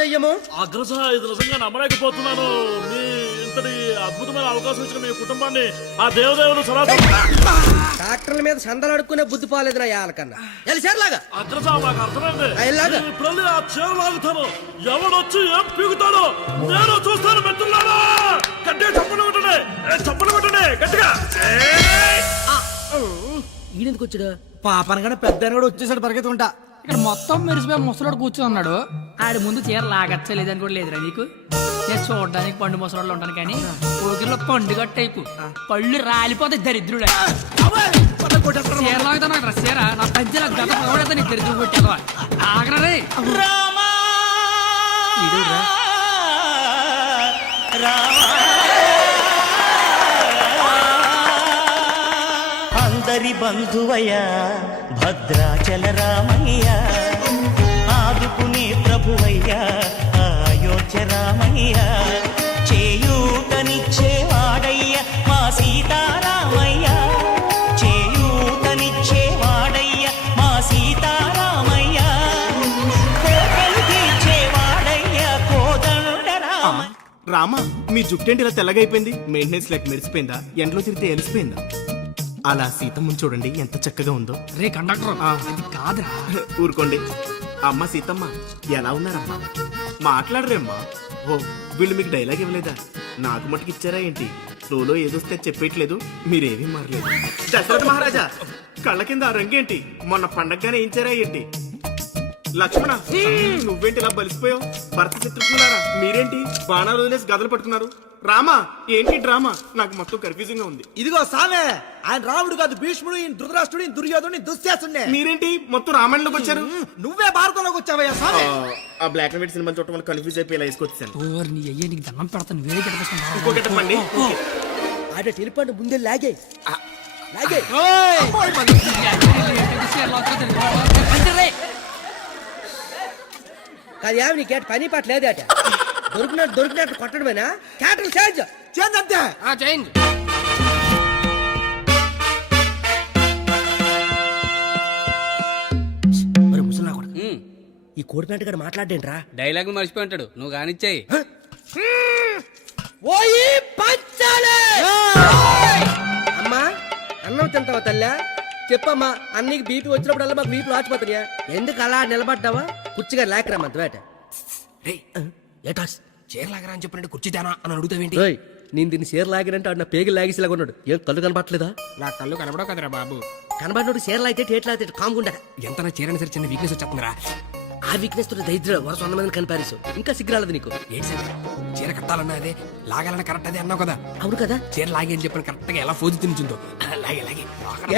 చెయ్యము. అగ్రస ఇది నిజంగా నమ్మలేకపోతున్నాను. మీ ఇంతటి అద్భుతమైన అవకాశం ఇచ్చిన మీ కుటుంబాన్ని ఆ దేవదేవులు డాక్టర్ల మీద సందలు అడుక్కునే బుద్ధి పోలేదు నా యాలకన్నా. ఎలిసేర్లాగా అగ్రస నాకు అర్థమైంది. ఇప్పుడు ఆ చీర లాగుతాను, ఎవడొచ్చి ఏం పీగుతాడో నేను చూస్తాను. పెట్టున్నాను గట్టిగా చప్పలు పెట్టండి గట్టిగా. ఈడెందుకు వచ్చాడు? పాపనగానే పెద్ద కూడా వచ్చేసాడు పరిగెత్తుకుంటా. ఇక్కడ మొత్తం మెరిసిపోయి ముసలోడు కూర్చొని ఉన్నాడు. ఆడి ముందు చీర లాగచ్చా లేదని కూడా లేదురా నీకు. నేను చూడడానికి పండు ముసలోళ్ళు ఉంటాను కానీ ఊరిలో పండుగ టైపు పళ్ళు రాలిపోతాయి దరిద్రుడు. చీర లాగుతాను చీర నా పెద్ద గత పడతా నీకు దరిద్రుడు కొట్టేదా ఆగరే. అందరి బంధువయ్యా భద్రాచల రామయ్య, ఆదుకునే ప్రభువయ్యా అయోధ్య రామయ్య, చేయూతనిచ్చేవాడయ్య మా సీతారామయ్య, చేయూతనిచ్చేవాడయ్య మా సీతారామయ్య, కోటలు తీర్చేవాడయ్య కోదండ రామ. రామా, మీ జుట్టేంటి ఇలా తెల్లగైపోయింది? మెయింటెనెన్స్ లెక్క మెరిసిపోయిందా? ఎండలో తిరిగితే ఎలిసిపోయిందా? అలా సీతమ్మని చూడండి ఎంత చక్కగా ఉందో. రే కండక్టర్ అది కాదురా. ఊరుకోండి. అమ్మ సీతమ్మ ఎలా ఉన్నారమ్మా? మాట్లాడరేమ్మా. ఓ వీళ్ళు మీకు డైలాగ్ ఇవ్వలేదా? నాకు మటుకు ఇచ్చారా ఏంటి? ఫ్లోలో ఏదొస్తే చెప్పేయట్లేదు, మీరేమీ మారలేదు. దశరథ మహారాజా కళ్ళ కింద ఆ రంగేంటి? మొన్న పండగగానే ఇచ్చారా ఏంటి? లక్ష్మణ నువ్వేంటి ఇలా బలిసిపోయావు? భర్త శత్రుఘ్నులారా మీరేంటి బాణాలు వదిలేసి గదలు పట్టుకున్నారు? రామా ఏంటి డ్రామా? నాకు మొత్తం కన్ఫ్యూజింగ్ గా ఉంది. ఇదిగో సామే, ఆయన రాముడు కాదు, భీష్ముడు, ఈయన ధృతరాష్ట్రుడు, దుర్యోధుడు, దుశ్శాసనుడే. మీరేంటి మొత్తం రామాయణంలోకి వచ్చారు? నువ్వే భారతంలోకి వచ్చావయ్యా సామే. ఆ బ్లాక్ అండ్ వైట్ సినిమా చూడటం వల్ల కన్ఫ్యూజ్ అయిపోయి ఇలా వేసుకొచ్చాను. నీ అయ్యే నీకు దండం పెడతాను. వేరే ఇంకొకటండి ఆడ టెలిపండి ముందే లాగే లాగే. కాదు ఏమి నీకేట పని పాట లేదట. దొరికినట్టు కొట్టడమేనా? క్యాటల్ చేంజ్ చేంజ్ అంతే. చేంజ్. మరి ముసలా కొడుకు ఈ కోడిపేట గడ మాట్లాడేంట్రా? డైలాగ్ మర్చిపోయి ఉంటాడు, నువ్వు కానిచ్చాయి. అమ్మా అన్నం తింటావా తల్లా? చెప్పమ్మా, అన్నికి బీపీ వచ్చినప్పుడల్లా మాకు బీపీ వాచిపోతాయా? ఎందుకు అలా నిలబడ్డావా? కుర్చీగా లేకరమ్మా వేట. ఏటా చీర లాగరా అని చెప్పినట్టు కుర్చీ తేనా అని అడుగుతావేంటి? నేను దీన్ని చీర లాగినంటే ఆడు నా పేగులు లాగేసేలాగా ఉన్నాడు. ఏం కళ్ళు కనపట్లేదా? నా కళ్ళు కనబడవు కదరా బాబు. కనబడినోడు చీర లాగితే టేట్లా కాముకుండా. ఎంత నా చీరని సరే చిన్న వీక్నెస్ వచ్చేస్తుందిరా. ఆ వీక్నెస్ తో దరిద్ర వరుస 100 మందిని కనిపారేసు. ఇంకా సిగ్గురాలదు నీకు. ఏంటి సార్ చీర కట్టాలన్నా అదే, లాగాలన్నా కరెక్ట్ అదే అన్నావు కదా. అవును కదా. చీర లాగే అని చెప్పిన కరెక్ట్ గా ఎలా ఫోజు తినిచుందో లాగే లాగే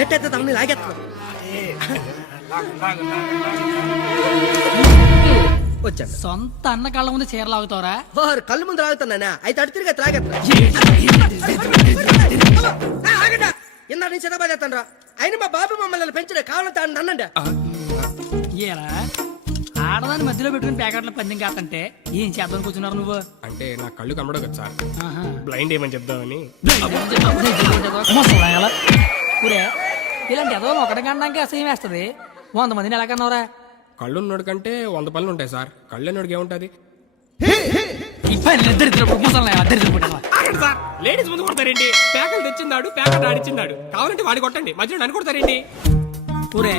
ఏటైతే తమని లాగేస్తా వచ్చాను. సొంత అన్న కళ్ళ ముందు చీర లాగుతావరా? కళ్ళు ముందు లాగుతున్నానా? అయితే అడు తిరిగి లాగేస్తా. ఇందా నేను చిన్నబాదేస్తాను రా. అయినా మా బాబు మమ్మల్ని పెంచడే, కావాలంటే అన్నండి. ఏరా ఆడదాన్ని మధ్యలో పెట్టుకుని ప్యాకెట్ల పందెం కాదంటే ఏం చేద్దాం కూర్చున్నారు నువ్వు? అంటే నా కళ్ళు కనబడవు కదా సార్, బ్లైండ్ ఏమని చెప్దామని. ఇలాంటి ఏదో ఒకటి కనడానికి అసహ్యం వేస్తుంది. 100 మందిని ఎలా కన్నావురా? కళ్ళు ఉన్నోడు కంటే 100 పనులు ఉంటాయి సార్. కళ్ళు ఉన్నోడికి ఏముంటది? లేడీస్ ముందు కొడతారేంటి? ప్యాకెట్ తెచ్చిందాడు, ప్యాకెట్ ఆడిచ్చిందాడు, కావాలంటే వాడి కొట్టండి, మధ్యలో నన్ను కొడతారేంటి? ఊరే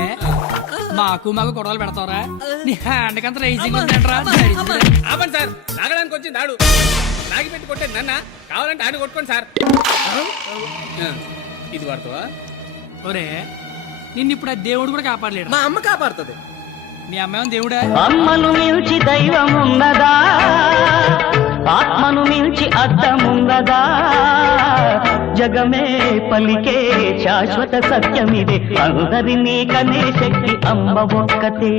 మాకు కొడవలు పెడతావరా? నీ హ్యాండ్ కంత రైజింగ్ ఉందంటరా? ఆపండి సార్, లాగడానికి వచ్చింది ఆడు, లాగి పెట్టి కొట్టేది నన్న, కావాలంటే ఆడు కొట్టుకోండి సార్. ఇది వాడుతావా? ఒరే నిన్ను ఇప్పుడు ఆ దేవుడు కూడా కాపాడలేడు. మా అమ్మ కాపాడుతుంది. మీ అమ్మాయి దేవుడా? అమ్మను మించి దైవమున్నదా, ఆత్మను మించి అర్థమున్నదా, జగమే పలికే శాశ్వత సత్యమిదే, అందరినీ కనే శక్తి అమ్మ ఒక్కతే,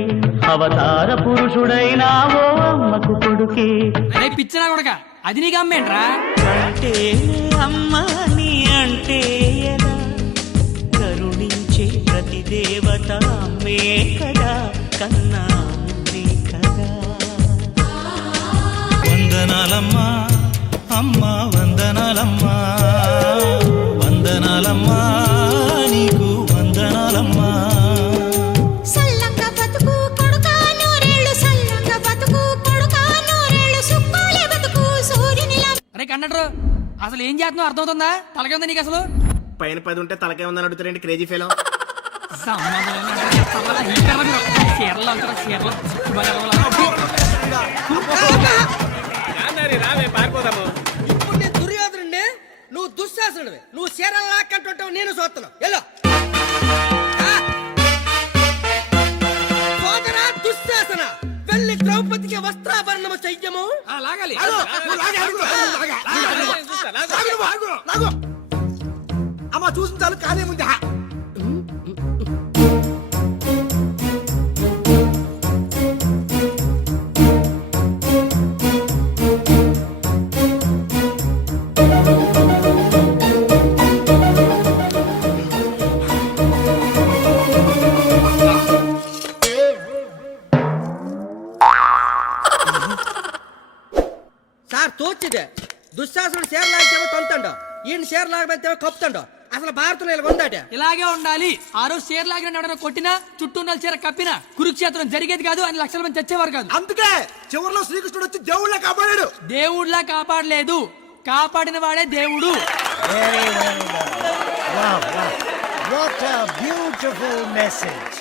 అవతార పురుషుడైనావో అమ్మకు కొడుకే. అరే పిచ్చినా కొడక, అది నీకు అమ్మేంట్రా? అంటే అమ్మ నీ అంటే ఎలా, కరుణించే ప్రతి దేవత అమ్మే కదా, కన్నా అమ్మే కదా. వందనాలమ్మా అమ్మా, వందనాలమ్మా, వందనాలమ్మా, నీకు వందనాలమ్మా. సల్లంగా బతుకు కొడుకా నూరేళ్ళు, సల్లంగా బతుకు కొడుకా నూరేళ్ళు. కండక్టర్ అసలు ఏం చేస్తున్నావు అర్థమవుతుందా? తలకే ఉందా నీకు అసలు? పైన 10 ఉంటే తలకే ఉందని అడుగుతారండి క్రేజీ ఫెలో. సంబంధం లేని చెప్పాలా? ఈ కర్ర మీరు చీరలు అంటారా? చీరలు రావే పారిపోదాము. ఇప్పుడు నేను దుర్యోధనుడిని, నువ్వు దుశ్శాసనుడివి. నువ్వు చీరలు లాక్కంటుంటావు, నేను చూస్తున్నావు. ఎల్లో సోదరా దుశ్శాసన, వెళ్ళి ద్రౌపదికి వస్త్రాభరణము చెయ్యము. లాగాలి అమ్మ చూసిన చాలు కాదే ముందు. సార్ తోచిదే దుశ్శాసనుడు షేర్ లాగితేమో తొంతండో, ఈయన షేర్ లాగబెత్తేమో కప్పుతాడో. అసలు భారతంలో ఇలా ఉందాట. ఇలాగే ఉండాలి. ఆ రోజు చీర లాగిన ఎవడన్నా కొట్టినా చుట్టూ ఉన్న చీర కప్పినా కురుక్షేత్రం జరిగేది కాదు, అని లక్షల మంది తెచ్చేవారు కాదు. అందుకే చివరిలో శ్రీకృష్ణుడు వచ్చి దేవుళ్ళ కాపాడాడు. దేవుడిలా కాపాడలేదు, కాపాడిన వాడే దేవుడు. What a beautiful message.